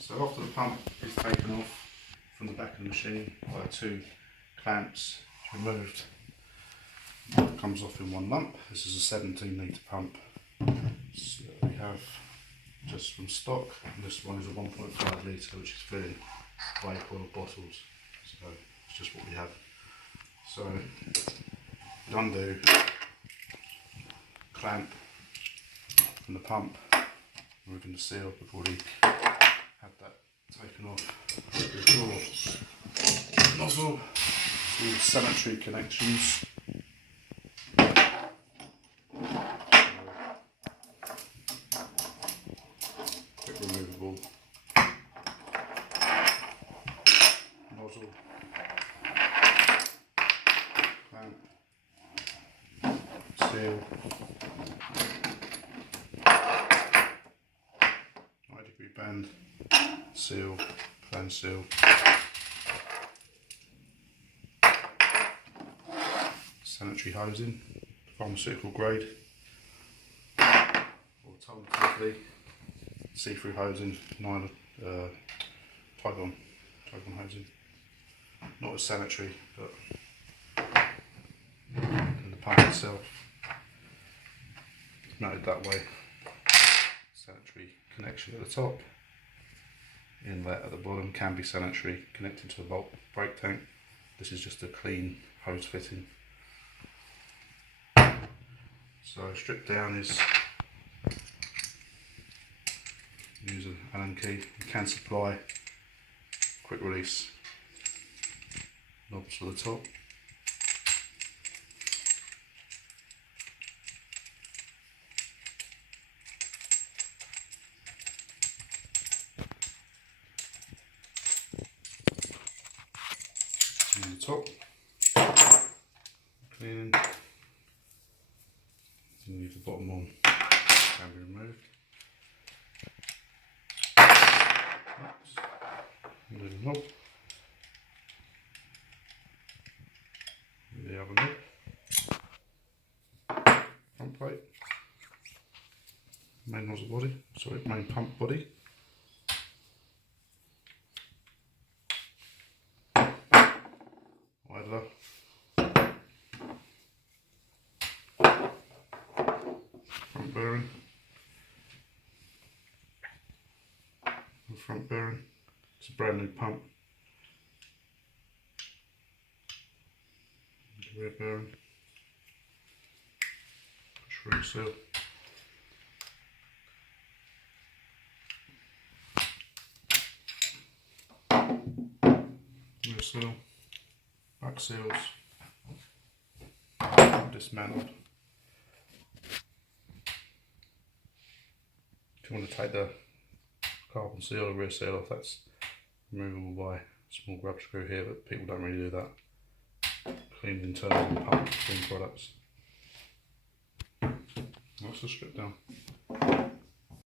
So after the pump is taken off from the back of the machine by 2 clamps removed, it comes off in one lump. This is a 17 litre pump. So we have just from stock, and this one is a 1.5 litre, which is filling vape oil bottles. So it's just what we have. So undo clamp from the pump, removing the seal. We've already had that taken off. The nozzle, all sanitary connections. Quick removable nozzle, clamp, seal, 90-degree bend, seal, fan seal, sanitary hosing, pharmaceutical grade, alternatively see-through hosing, nylon, Tygon hosing, not as sanitary, but in the pump itself it's mounted that way. Sanitary connection at the top, inlet at the bottom, can be sanitary, connected to a bulk brake tank. This is just a clean hose fitting. So strip down is use an Allen key. You can supply quick release knobs for the top. On the top, cleaning, and leave the bottom on, can be removed. Little knob, the other knob, front plate, main nozzle body, sorry, main pump body. Idler, front bearing, the front bearing. It's a brand new pump. The rear bearing, push through seal. Rear seal, back seals, dismantled. If you want to take the carbon seal or rear seal off, that's removable by a small grub screw here, but people don't really do that. Clean the internals of the pump, clean products. That's the strip down.